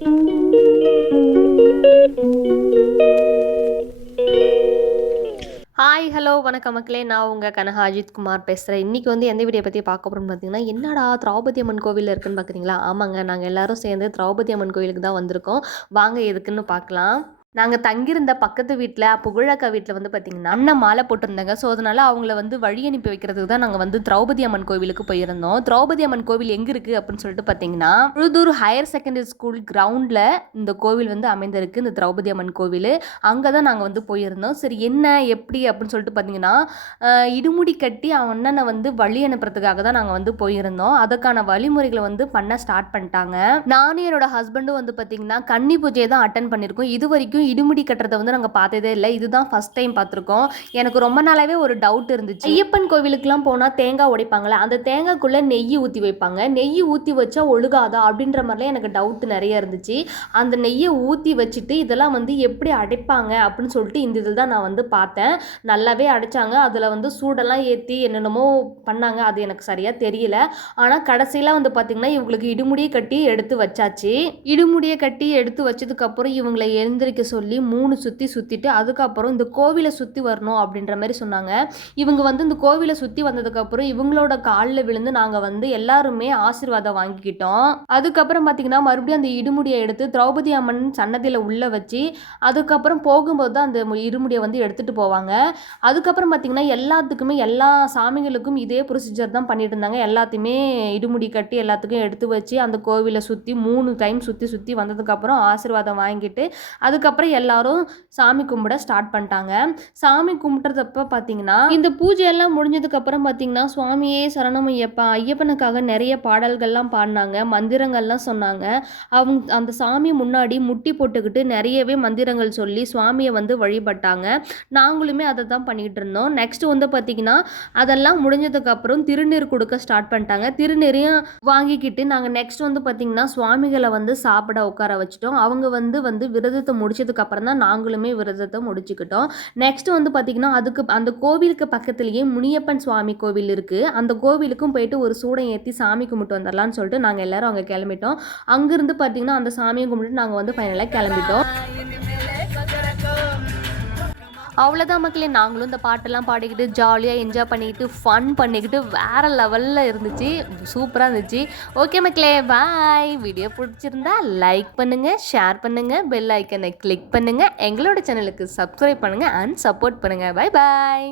Hi hello வணக்கம் மக்களே. நான் உங்கள் கனகா அஜித் குமார் பேசுகிறேன். இன்றைக்கி வந்து எந்த வீடியோ பற்றி பார்க்க போகிறோம்னு பார்த்தீங்கன்னா, என்னடா திரௌபதி அம்மன் கோவில் இருக்குன்னு பார்க்குறீங்களா? ஆமாங்க, நாங்கள் எல்லோரும் சேர்ந்து திரௌபதி அம்மன் கோவிலுக்கு தான் வந்திருக்கோம். வாங்க எதுக்குன்னு பார்க்கலாம். நாங்கள் தங்கியிருந்த பக்கத்து வீட்டில் புகழக்கா வீட்டில் வந்து பார்த்திங்கன்னா அண்ணன் மாலை போட்டிருந்தாங்க. ஸோ அதனால் அவங்கள வந்து வழி அனுப்பி வைக்கிறதுக்கு தான் நாங்கள் வந்து திரௌபதி அம்மன் கோவிலுக்கு போயிருந்தோம். திரௌபதி அம்மன் கோவில் எங்கே இருக்குது அப்படின்னு சொல்லிட்டு பார்த்தீங்கன்னா, உழுதூர் ஹையர் செகண்டரி ஸ்கூல் கிரவுண்டில் இந்த கோவில் வந்து அமைந்திருக்கு. இந்த திரௌபதி அம்மன் கோவில் அங்கே தான் நாங்கள் வந்து போயிருந்தோம். சரி என்ன எப்படி அப்படின்னு சொல்லிட்டு பார்த்தீங்கன்னா, இடுமுடி கட்டி அண்ணனை வந்து வழி அனுப்புறதுக்காக தான் நாங்கள் வந்து போயிருந்தோம். அதுக்கான வழிமுறைகளை வந்து பண்ண ஸ்டார்ட் பண்ணிட்டாங்க. நானும் என்னோட ஹஸ்பண்டும் வந்து பார்த்திங்கன்னா கன்னி பூஜையை தான் அட்டன் பண்ணியிருக்கோம். இது வரைக்கும் இடுமுடி கட்டுறதை வந்து நாங்கள் பார்த்ததே இல்லை. இதுதான் ஃபர்ஸ்ட் டைம் பார்த்துருக்கோம். எனக்கு ரொம்ப நாளாவே ஒரு டவுட் இருந்துச்சு. ஐயப்பன் கோவிலுக்குலாம் போனால் தேங்காய் உடைப்பாங்களே, அந்த தேங்காய்க்குள்ளே நெய் ஊற்றி வைப்பாங்க. நெய் ஊற்றி வச்சா ஒழுகாதா அப்படின்ற மாதிரிலாம் எனக்கு டவுட் நிறைய இருந்துச்சு. அந்த நெய்யை ஊற்றி வச்சுட்டு இதெல்லாம் வந்து எப்படி அடைப்பாங்க அப்படின்னு சொல்லிட்டு இந்த இதில் தான் நான் வந்து பார்த்தேன். நல்லாவே அடைச்சாங்க. அதில் வந்து சூடெல்லாம் ஏற்றி என்னென்னமோ பண்ணாங்க. அது எனக்கு சரியாக தெரியல. ஆனால் கடைசியில் வந்து பார்த்திங்கன்னா இவங்களுக்கு இடுமுடியை கட்டி எடுத்து வச்சாச்சு. இடுமுடியை கட்டி எடுத்து வச்சதுக்கப்புறம் இவங்களை எழுந்திரிக்க சொல்லி 3 சுற்றி சுற்றிட்டு அதுக்கப்புறம் இந்த கோவிலை சுற்றி வரணும் அப்படின்ற மாதிரி சொன்னாங்க. இவங்க வந்து இந்த கோவிலை சுற்றி வந்ததுக்கப்புறம் இவங்களோட காலில் விழுந்து நாங்கள் வந்து எல்லாருமே ஆசீர்வாதம் வாங்கிக்கிட்டோம். அதுக்கப்புறம் பார்த்திங்கன்னா மறுபடியும் அந்த இடுமுடியை எடுத்து திரௌபதி அம்மன் சன்னதியில் உள்ளே வச்சு அதுக்கப்புறம் போகும்போது தான் அந்த இடுமுடியை வந்து எடுத்துகிட்டு போவாங்க. அதுக்கப்புறம் பார்த்திங்கன்னா எல்லாத்துக்குமே எல்லா சாமிகளுக்கும் இதே ப்ரொசீஜர் தான் பண்ணிட்டு இருந்தாங்க. எல்லாத்தையுமே இடுமுடி கட்டி எல்லாத்துக்கும் எடுத்து வச்சு அந்த கோவிலை சுற்றி 3 டைம் சுற்றி சுற்றி வந்ததுக்கப்புறம் ஆசீர்வாதம் வாங்கிட்டு அதுக்கப்புறம் எல்லாரும் சாமி கும்பிட ஸ்டார்ட் பண்ணிட்டாங்க. சாமி கும்பிட்றதப்ப பார்த்தீங்கன்னா இந்த பூஜையெல்லாம் முடிஞ்சதுக்கப்புறம் பார்த்தீங்கன்னா சுவாமியே சரணம் ஐயப்பா ஐயப்பனுக்காக நிறைய பாடல்கள்லாம் பாடினாங்க, மந்திரங்கள்லாம் சொன்னாங்க. அவங்க அந்த சாமி முன்னாடி முட்டி போட்டுக்கிட்டு நிறையவே மந்திரங்கள் சொல்லி சுவாமியை வந்து வழிபட்டாங்க. நாங்களுமே அதை தான் பண்ணிக்கிட்டு இருந்தோம். நெக்ஸ்ட் வந்து பார்த்தீங்கன்னா அதெல்லாம் முடிஞ்சதுக்கப்புறம் திருநீர் கொடுக்க ஸ்டார்ட் பண்ணிட்டாங்க. திருநீரையும் வாங்கிக்கிட்டு நாங்கள் நெக்ஸ்ட் வந்து பார்த்தீங்கன்னா சுவாமிகளை வந்து சாப்பிட உட்கார வச்சுட்டோம். அவங்க வந்து விரதத்தை முடிச்சதுக்கு அப்புறம் தான் நாங்களுமே விரதத்தை முடிச்சுக்கிட்டோம். நெக்ஸ்ட் வந்து பார்த்திங்கன்னா அதுக்கு அந்த கோவிலுக்கு பக்கத்துலேயே முனியப்பன் சுவாமி கோவில் இருக்குது. அந்த கோவிலுக்கும் போயிட்டு ஒரு சூடம் ஏற்றி சாமி கும்பிட்டு வந்துடலான்னு சொல்லிட்டு நாங்கள் எல்லோரும் அங்கே கிளம்பிட்டோம். அங்கேருந்து பார்த்திங்கன்னா அந்த சாமியை கும்பிட்டு நாங்கள் வந்து ஃபைனலாக கிளம்பிட்டோம். அவ்வளோதான் மக்களே, நாங்களும் இந்த பாட்டெல்லாம் பாடிக்கிட்டு ஜாலியாக என்ஜாய் பண்ணிக்கிட்டு ஃபன் பண்ணிக்கிட்டு வேறு லெவலில் இருந்துச்சு. சூப்பராக இருந்துச்சு. ஓகே மக்களே, பாய். வீடியோ பிடிச்சிருந்தா லைக் பண்ணுங்கள், ஷேர் பண்ணுங்கள், பெல் ஐக்கனை கிளிக் பண்ணுங்கள், எங்களோட சேனலுக்கு சப்ஸ்கிரைப் பண்ணுங்கள் அண்ட் சப்போர்ட் பண்ணுங்கள். பாய் பாய்.